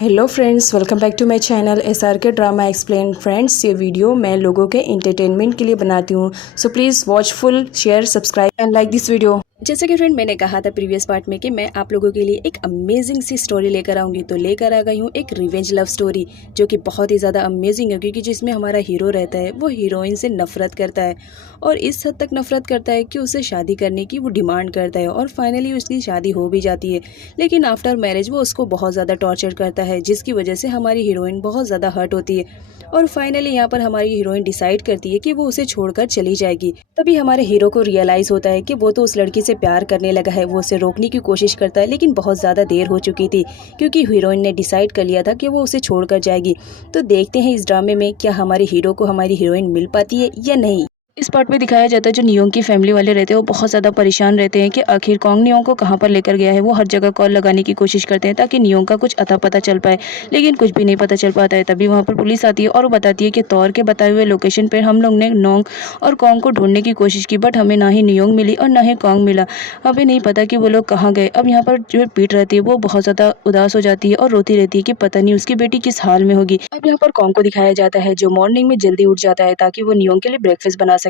Hello friends, welcome back to my channel SRK drama explain. Friends, ये video मैं लोगों के एंटरटेनमेंट के लिए बनाती हूँ, so please watch full, share, subscribe and like this video. जैसे कि फ्रेंड मैंने कहा था प्रीवियस पार्ट में कि मैं आप लोगों के लिए एक अमेजिंग सी स्टोरी लेकर आऊँगी, तो लेकर आ गई हूँ एक रिवेंज लव स्टोरी जो कि बहुत ही ज़्यादा अमेजिंग है, क्योंकि जिसमें हमारा हीरो रहता है वो हीरोइन से नफरत करता है और इस हद तक नफरत करता है कि उससे शादी करने की वो डिमांड करता है और फाइनली उसकी शादी हो भी जाती है। लेकिन आफ्टर मैरिज वो उसको बहुत ज़्यादा टॉर्चर करता है, जिसकी वजह से हमारी हीरोइन बहुत ज़्यादा हर्ट होती है और फाइनली यहाँ पर हमारी हीरोइन डिसाइड करती है कि वो उसे छोड़कर चली जाएगी। तभी हमारे हीरो को रियलाइज़ होता है कि वो तो उस लड़की से प्यार करने लगा है। वो उसे रोकने की कोशिश करता है लेकिन बहुत ज़्यादा देर हो चुकी थी, क्योंकि हीरोइन ने डिसाइड कर लिया था कि वो उसे छोड़कर जाएगी। तो देखते हैं इस ड्रामे में क्या हमारे हीरो को हमारी हीरोइन मिल पाती है या नहीं। इस पार्ट में दिखाया जाता है जो नियोंग की फैमिली वाले रहते हैं वो बहुत ज़्यादा परेशान रहते हैं कि आखिर कौन नियोंग को कहाँ पर लेकर गया है। वो हर जगह कॉल लगाने की कोशिश करते हैं ताकि नियोंग का कुछ अता पता चल पाए, लेकिन कुछ भी नहीं पता चल पाता है। तभी वहाँ पर पुलिस आती है और वो बताती है कि तौर के बताए हुए लोकेशन पर हम लोग ने नोंग और कॉन्ग को ढूंढने की कोशिश की, बट हमें ना ही नियोंग मिली और ना ही कॉन्ग मिला। हमें नहीं पता कि वो लोग कहाँ गए। अब यहाँ पर जो पीट रहती है वो बहुत ज़्यादा उदास हो जाती है और रोती रहती है कि पता नहीं उसकी बेटी किस हाल में होगी। अब यहाँ पर कॉन्ग को दिखाया जाता है जो मॉर्निंग में जल्दी उठ जाता है ताकि वो नियोंग के लिए ब्रेकफास्ट बना सके,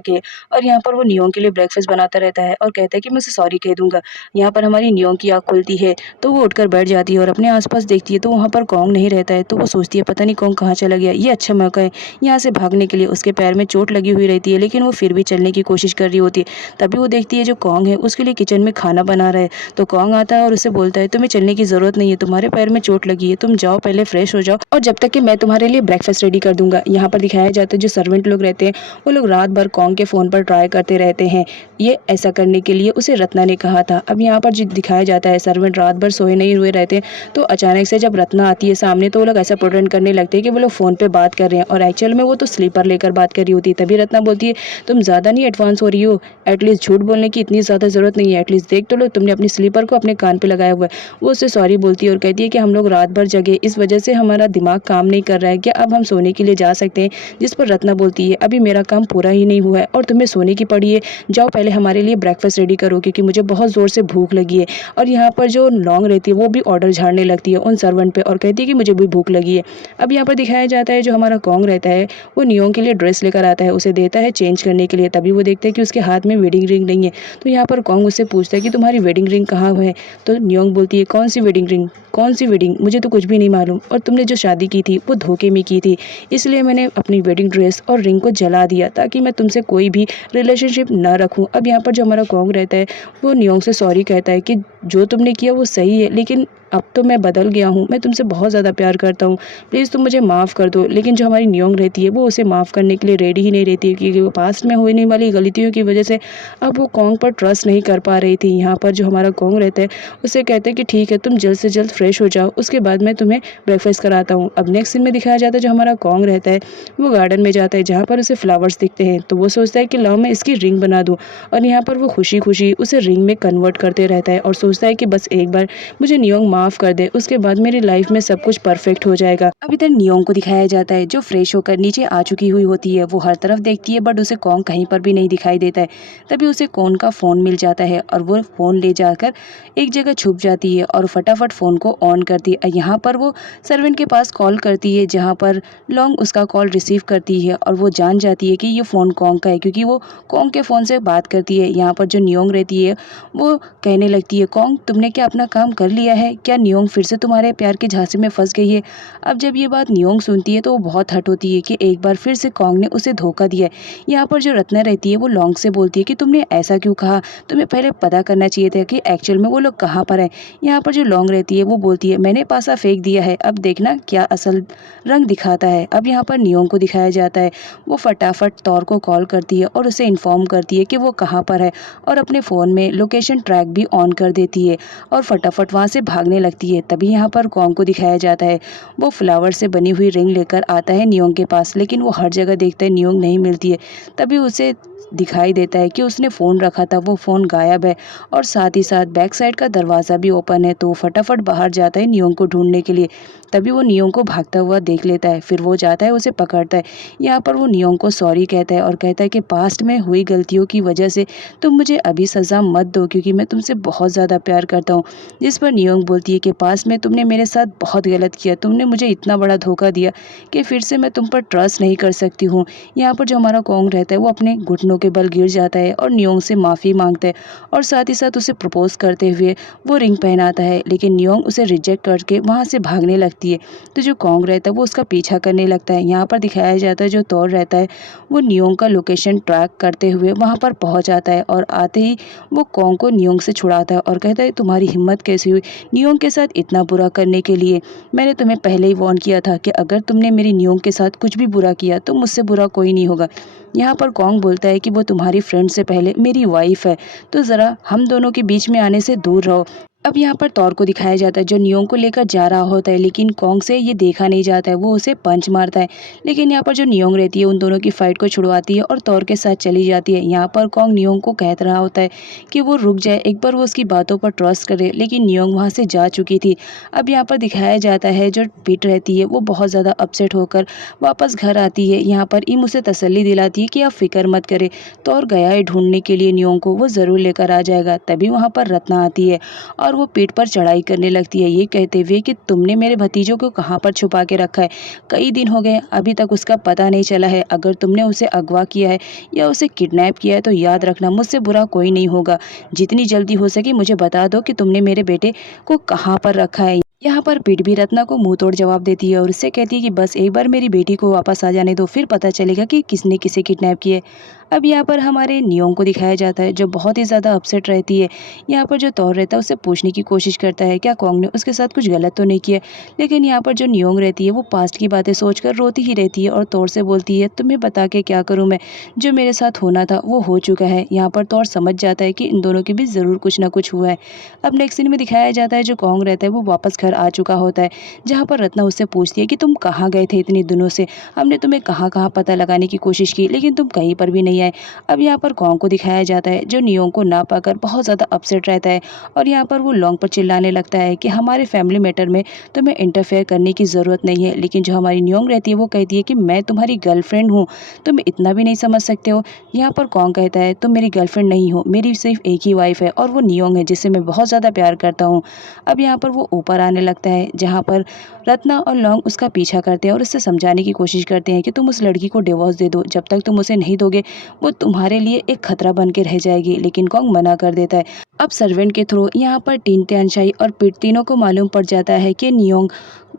और यहाँ पर वो नियोंग के लिए ब्रेकफास्ट बनाता रहता है और कहता है कि मैं उसे सॉरी कह दूंगा। यहाँ पर हमारी नियोंग की आँख खुलती है तो वो उठकर बैठ जाती है और अपने आसपास देखती है तो वहाँ पर कॉन्ग नहीं रहता है। तो वो सोचती है पता नहीं कॉन्ग कहाँ चला गया, ये अच्छा मौका है यहाँ से भागने के लिए। उसके पैर में चोट लगी हुई रहती है लेकिन वो फिर भी चलने की कोशिश कर रही होती है। तभी वो देखती है जो कॉन्ग है उसके लिए किचन में खाना बना रहा है। तो कॉन्ग आता है और उसे बोलता है तुम्हें चलने की जरूरत नहीं है, तुम्हारे पैर में चोट लगी है, तुम जाओ पहले फ्रेश हो जाओ और जब तक कि मैं तुम्हारे लिए ब्रेकफास्ट रेडी कर दूंगा। यहाँ पर दिखाया जाता है जो सर्वेंट लोग रहते हैं वो लोग रात भर कॉन्ग के फ़ोन पर ट्राई करते रहते हैं। ये ऐसा करने के लिए उसे रत्ना ने कहा था। अब यहाँ पर जो दिखाया जाता है सर्वेंट रात भर सोए नहीं हुए रहते, तो अचानक से जब रत्ना आती है सामने तो वो लोग ऐसा प्रिटेंड करने लगते हैं कि वो लोग फ़ोन पे बात कर रहे हैं और एक्चुअल में वो तो स्लीपर लेकर बात कर रही होती है। तभी रत्ना बोलती है तुम ज़्यादा नहीं एडवांस हो रही हो, एटलीस्ट झूठ बोलने की इतनी ज़्यादा ज़रूरत नहीं है, एटलीस्ट देख तो लो तुमने अपनी स्लीपर को अपने कान पे लगाया हुआ है। वो उससे सॉरी बोलती है और कहती है कि हम लोग रात भर जगे, इस वजह से हमारा दिमाग काम नहीं कर रहा है, क्या अब हम सोने के लिए जा सकते हैं। जिस पर रत्ना बोलती है अभी मेरा काम पूरा ही नहीं हुआ है और तुम्हें सोने की पड़ी है, जाओ पहले हमारे लिए ब्रेकफास्ट रेडी करो क्योंकि मुझे बहुत ज़ोर से भूख लगी है। और यहाँ पर जो लॉन्ग रहती है वो भी ऑर्डर झाड़ने लगती है उन सर्वेंट पे और कहती है कि मुझे भी भूख लगी है। अब यहाँ पर दिखाया जाता है जो हमारा कॉन्ग रहता है वो नियोंग के लिए ड्रेस लेकर आता है, उसे देता है चेंज करने के लिए। तभी वो देखता है कि उसके हाथ में वेडिंग रिंग नहीं है। तो यहाँ पर कॉन्ग उससे पूछता है कि तुम्हारी वेडिंग रिंग कहाँ है। तो नियोंग बोलती है कौन सी वेडिंग रिंग, कौन सी वेडिंग, मुझे तो कुछ भी नहीं मालूम, और तुमने जो शादी की थी वो धोखे में की थी, इसलिए मैंने अपनी वेडिंग ड्रेस और रिंग को जला दिया ताकि मैं तुमसे कोई भी रिलेशनशिप ना रखूं। अब यहाँ पर जो हमारा कॉन्ग रहता है वो नियोंग से सॉरी कहता है कि जो तुमने किया वो सही है, लेकिन अब तो मैं बदल गया हूँ, मैं तुमसे बहुत ज़्यादा प्यार करता हूँ, प्लीज़ तुम मुझे माफ़ कर दो। लेकिन जो हमारी नियोंग रहती है वो उसे माफ़ करने के लिए रेडी ही नहीं रहती है, क्योंकि वो पास्ट में होने वाली गलतियों की वजह से अब वो कॉन्ग पर ट्रस्ट नहीं कर पा रही थी। यहाँ पर जो हमारा कॉन्ग रहता है उसे कहते हैं कि ठीक है तुम जल्द से जल्द फ्रेश हो जाओ, उसके बाद मैं तुम्हें ब्रेकफास्ट कराता हूँ। अब नेक्स्ट सीन में दिखाया जाता है जो हमारा कॉन्ग रहता है वो गार्डन में जाता है जहाँ पर उसे फ्लावर्स दिखते हैं। तो वो सोचता है कि लाओ मैं इसकी रिंग बना दूँ, और यहाँ पर वो खुशी खुशी उसे रिंग में कन्वर्ट करते रहता है और सोचता है कि बस एक बार मुझे नियोंग माफ़ कर दे, उसके बाद मेरी लाइफ में सब कुछ परफेक्ट हो जाएगा। अब इधर नियोंग को दिखाया जाता है जो फ्रेश होकर नीचे आ चुकी हुई होती है। वो हर तरफ देखती है बट उसे कॉन्ग कहीं पर भी नहीं दिखाई देता है। तभी उसे कॉन्ग का फ़ोन मिल जाता है और वो फ़ोन ले जाकर एक जगह छुप जाती है और फटाफट फ़ोन को ऑन करती है। यहाँ पर वो सर्वेंट के पास कॉल करती है जहाँ पर लॉन्ग उसका कॉल रिसीव करती है और वो जान जाती है कि ये फ़ोन कॉन्ग का है, क्योंकि वो कॉन्ग के फ़ोन से बात करती है। यहाँ पर जो नियोंग रहती है वो कहने लगती है कॉन्ग तुमने क्या अपना काम कर लिया है, क्या नियोंग फिर से तुम्हारे प्यार के झांसे में फंस गई है। अब जब ये बात नियोंग सुनती है तो वो बहुत हर्ट होती है कि एक बार फिर से कॉन्ग ने उसे धोखा दिया है। यहाँ पर जो रत्ना रहती है वो लॉन्ग से बोलती है कि तुमने ऐसा क्यों कहा, तुम्हें पहले पता करना चाहिए था कि एक्चुअल में वो लोग कहाँ पर है। यहाँ पर जो लॉन्ग रहती है वो बोलती है मैंने पासा फेंक दिया है, अब देखना क्या असल रंग दिखाता है। अब यहाँ पर नियोंग को दिखाया जाता है वो फटाफट तौर को कॉल करती है और उसे इन्फॉर्म करती है कि वो कहाँ पर है और अपने फ़ोन में लोकेशन ट्रैक भी ऑन कर देती है और फटाफट वहाँ से भागने लगती है। तभी यहाँ पर कॉन्ग को दिखाया जाता है वो फ्लावर से बनी हुई रिंग लेकर आता है नियोंग के पास, लेकिन वो हर जगह देखता है नियोंग नहीं मिलती है। तभी उसे दिखाई देता है कि उसने फ़ोन रखा था वो फ़ोन गायब है और साथ ही साथ बैक साइड का दरवाज़ा भी ओपन है। तो वो फटाफट बाहर जाता है नियोंग को ढूंढने के लिए। तभी वो नियोंग को भागता हुआ देख लेता है, फिर वो जाता है उसे पकड़ता है। यहाँ पर वो नियोंग को सॉरी कहता है और कहता है कि पास्ट में हुई गलतियों की वजह से तुम मुझे अभी सज़ा मत दो, क्योंकि मैं तुमसे बहुत ज़्यादा प्यार करता हूँ। जिस पर नियोंग बोलती है कि पास में तुमने मेरे साथ बहुत गलत किया, तुमने मुझे इतना बड़ा धोखा दिया कि फिर से मैं तुम पर ट्रस्ट नहीं कर सकती हूँ। यहाँ पर जो हमारा कॉन्ग रहता है वो अपने घुटनों के बल गिर जाता है और नियोंग से माफ़ी मांगता है और साथ ही साथ उसे प्रपोज करते हुए वो रिंग पहनाता है, लेकिन नियोंग उसे रिजेक्ट करके वहाँ से भागने लगती है। तो जो कॉन्ग रहता है वो उसका पीछा करने लगता है। यहाँ पर दिखाया जाता है जो तौर रहता है वो नियोंग का लोकेशन ट्रैक करते हुए वहाँ पर पहुँच जाता है और आते ही वो कॉन्ग को नियोंग से छुड़ाता है और कहता है तुम्हारी हिम्मत कैसी हुई नियोंग के साथ इतना बुरा करने के लिए। मैंने तुम्हें पहले ही वार्न किया था कि अगर तुमने मेरी नियोंग के साथ कुछ भी बुरा किया तो मुझसे बुरा कोई नहीं होगा। यहाँ पर कॉन्ग बोलता है कि वो तुम्हारी फ्रेंड से पहले मेरी वाइफ है, तो ज़रा हम दोनों के बीच में आने से दूर रहो। अब यहाँ पर तौर को दिखाया जाता है जो नियोंग को लेकर जा रहा होता है, लेकिन कॉन्ग से ये देखा नहीं जाता है, वो उसे पंच मारता है। लेकिन यहाँ पर जो नियोंग रहती है उन दोनों की फाइट को छुड़वाती है और तौर के साथ चली जाती है। यहाँ पर कॉन्ग नियोंग को कह रहा होता है कि वो रुक जाए, एक बार वो उसकी बातों पर ट्रस्ट करे, लेकिन नियोंग वहाँ से जा चुकी थी। अब यहाँ पर दिखाया जाता है जो पिट रहती है वो बहुत ज़्यादा अपसेट होकर वापस घर आती है। यहाँ पर इम उसे तसल्ली दिलाती है कि आप फिक्र मत करें, तौर गया है ढूंढने के लिए नियोंग को, वो ज़रूर लेकर आ जाएगा। तभी वहाँ पर रत्ना आती है और वो पीठ पर चढ़ाई करने लगती है ये कहते हुए कि तुमने मेरे भतीजों को कहाँ पर छुपा के रखा है, कई दिन हो गए अभी तक उसका पता नहीं चला है। अगर तुमने उसे अगवा किया है या उसे किडनैप किया है तो याद रखना मुझसे बुरा कोई नहीं होगा। जितनी जल्दी हो सके मुझे बता दो कि तुमने मेरे बेटे को कहाँ पर रखा है। यहाँ पर पीठ भी रत्ना को मुंह तोड़ जवाब देती है और उससे कहती है कि बस एक बार मेरी बेटी को वापस आ जाने दो, फिर पता चलेगा कि किसने किसे किडनैप किया है। अब यहाँ पर हमारे नियोंग को दिखाया जाता है जो बहुत ही ज़्यादा अपसेट रहती है। यहाँ पर जो तौर रहता है उससे पूछने की कोशिश करता है क्या कॉन्ग ने उसके साथ कुछ गलत तो नहीं किया, लेकिन यहाँ पर जो नियोंग रहती है वो पास्ट की बातें सोचकर रोती ही रहती है और तौर से बोलती है तुम्हें बता के क्या करूँ मैं, जो मेरे साथ होना था वो हो चुका है। यहाँ पर तौर समझ जाता है कि इन दोनों के बीच ज़रूर कुछ ना कुछ हुआ है। अब नेक्स्ट सीन में दिखाया जाता है जो कॉन्ग रहता है वो वापस घर आ चुका होता है, जहाँ पर रत्ना उससे पूछती है कि तुम कहाँ गए थे इतने दिनों से, हमने तुम्हें कहाँ कहाँ पता लगाने की कोशिश की लेकिन तुम कहीं पर भी नहीं आए। अब यहाँ पर कॉन्ग को दिखाया जाता है जो नियोंग को ना पाकर बहुत ज़्यादा अपसेट रहता है और यहाँ पर वो लॉन्ग पर चिल्लाने लगता है कि हमारे फैमिली मैटर में तुम्हें इंटरफेयर करने की ज़रूरत नहीं है। लेकिन जो हमारी नियोंग रहती है वो कहती है कि मैं तुम्हारी गर्लफ्रेंड हूँ, तुम इतना भी नहीं समझ सकते हो। यहाँ पर कॉन्ग कहता है तुम मेरी गर्लफ्रेंड नहीं हो, मेरी सिर्फ एक ही वाइफ है और वो नियोंग है जिससे मैं बहुत ज़्यादा प्यार करता हूँ। अब यहाँ पर वो ऊपर आने लगता है जहाँ पर रत्ना और लॉन्ग उसका पीछा करते हैं और उससे समझाने की कोशिश करते हैं कि तुम उस लड़की को डिवोर्स दे दो, जब तक तुम उसे नहीं दोगे वो तुम्हारे लिए एक खतरा बन के रह जाएगी। लेकिन कॉन्ग मना कर देता है। अब सर्वेंट के थ्रू यहाँ पर टिन त्यानशाई और पिट तीनों को मालूम पड़ जाता है कि नियोंग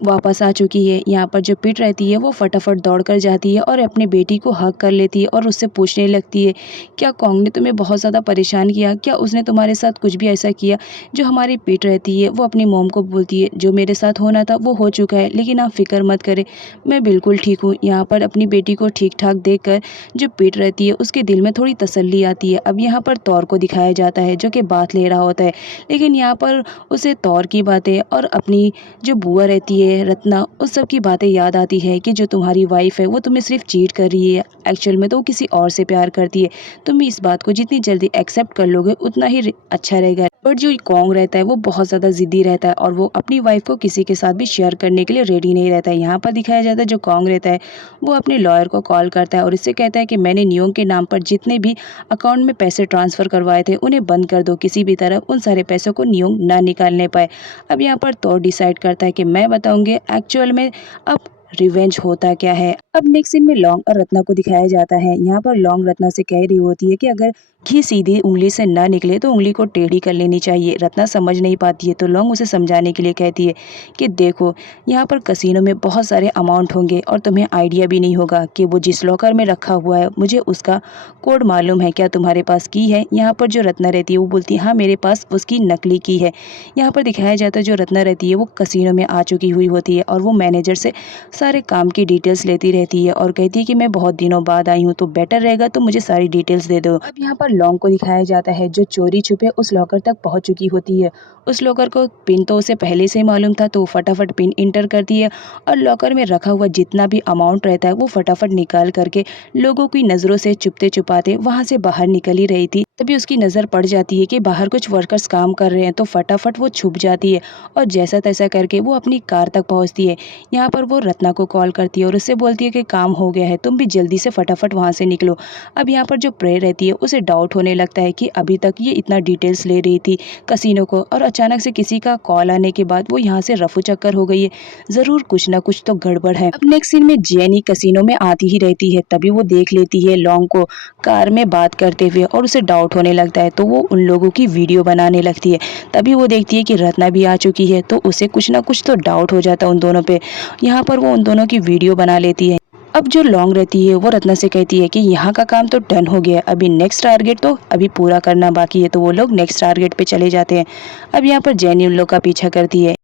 वापस आ चुकी है। यहाँ पर जो पिट रहती है वो फटाफट दौड़ कर जाती है और अपनी बेटी को हक कर लेती है और उससे पूछने लगती है क्या कॉन्ग ने तुम्हें बहुत ज़्यादा परेशान किया, क्या उसने तुम्हारे साथ कुछ भी ऐसा किया। जो हमारी पिट रहती है वो अपनी मॉम को बोलती है जो मेरे साथ होना था वो हो चुका है, लेकिन आप फिक्र मत करें, मैं बिल्कुल ठीक हूँ। यहाँ पर अपनी बेटी को ठीक ठाक देख कर जो पिट रहती है उसके दिल में थोड़ी तसल्ली आती है। अब यहाँ पर तौर को दिखाया जाता है जो कि बात ले रहा होता है, लेकिन यहाँ पर उसे तौर की बातें और अपनी जो बुआ रहती है रत्ना उस सब की बातें याद आती है कि जो तुम्हारी वाइफ है वो तुम्हें सिर्फ चीट कर रही है, एक्चुअल में तो वो किसी और से प्यार करती है। तुम इस बात को जितनी जल्दी एक्सेप्ट कर लोगे उतना ही अच्छा रहेगा। बट जो कॉन्ग रहता है वो बहुत ज़्यादा ज़िद्दी रहता है और वो अपनी वाइफ को किसी के साथ भी शेयर करने के लिए रेडी नहीं रहता है। यहाँ पर दिखाया जाता है जो कॉन्ग रहता है वो अपने लॉयर को कॉल करता है और इससे कहता है कि मैंने नियोंग के नाम पर जितने भी अकाउंट में पैसे ट्रांसफ़र करवाए थे उन्हें बंद कर दो, किसी भी तरह उन सारे पैसों को नियोंग ना निकालने पाए। अब यहाँ पर तौर डिसाइड करता है कि मैं बताऊँगी एक्चुअल में अब रिवेंज होता क्या है। अब नेक्स्ट सीन में लॉन्ग और रत्ना को दिखाया जाता है। यहाँ पर लॉन्ग रत्ना से कह रही होती है कि अगर घी सीधी उंगली से ना निकले तो उंगली को टेढ़ी कर लेनी चाहिए। रत्ना समझ नहीं पाती है तो लॉन्ग उसे समझाने के लिए कहती है कि देखो यहाँ पर कसिनो में बहुत सारे अमाउंट होंगे और तुम्हें आइडिया भी नहीं होगा कि वो जिस लॉकर में रखा हुआ है मुझे उसका कोड मालूम है, क्या तुम्हारे पास की है। यहाँ पर जो रत्ना रहती है वो बोलती है हाँ मेरे पास उसकी नकली की है। यहाँ पर दिखाया जाता है जो रत्ना रहती है वो कसिनो में आ चुकी हुई होती है और वो मैनेजर से सारे काम की डिटेल्स लेती रहती है और कहती है कि मैं बहुत दिनों बाद आई हूँ तो बेटर रहेगा तो मुझे सारी डिटेल्स दे दो। अब यहाँ पर लॉन्ग को दिखाया जाता है जो चोरी छुपे उस लॉकर तक पहुँच चुकी होती है। उस लॉकर को पिन तो उसे पहले से ही मालूम था तो वो फटाफट पिन इंटर करती है और लॉकर में रखा हुआ जितना भी अमाउंट रहता है वो फटाफट निकाल करके लोगों की नज़रों से छुपते छुपाते वहाँ से बाहर निकल ही रही थी। तभी उसकी नज़र पड़ जाती है कि बाहर कुछ वर्कर्स काम कर रहे हैं तो फटाफट वो छुप जाती है और जैसा तैसा करके वो अपनी कार तक पहुँचती है। यहाँ पर वो रत्ना को कॉल करती है और उससे बोलती है कि काम हो गया है, तुम भी जल्दी से फटाफट वहाँ से निकलो। अब यहाँ पर जो प्रे रहती है उसे डाउट डाउट होने लगता है कि अभी तक ये इतना डिटेल्स ले रही थी कसिनो को, और अचानक से किसी का कॉल आने के बाद वो यहाँ से रफू चक्कर हो गई है। ज़रूर कुछ ना कुछ तो गड़बड़ है। अब नेक्स्ट सीन में जेनी कसिनो में आती ही रहती है, तभी वो देख लेती है लॉन्ग को कार में बात करते हुए और उसे डाउट होने लगता है, तो वो उन लोगों की वीडियो बनाने लगती है। तभी वो देखती है कि रत्ना भी आ चुकी है, तो उसे कुछ ना कुछ तो डाउट हो जाता है उन दोनों पे। यहाँ पर वो उन दोनों की वीडियो बना लेती है। अब जो लॉन्ग रहती है वो रत्ना से कहती है कि यहाँ का काम तो डन हो गया, अभी नेक्स्ट टारगेट तो अभी पूरा करना बाकी है। तो वो लोग नेक्स्ट टारगेट पे चले जाते हैं। अब यहाँ पर जेनी उन लोग का पीछा करती है।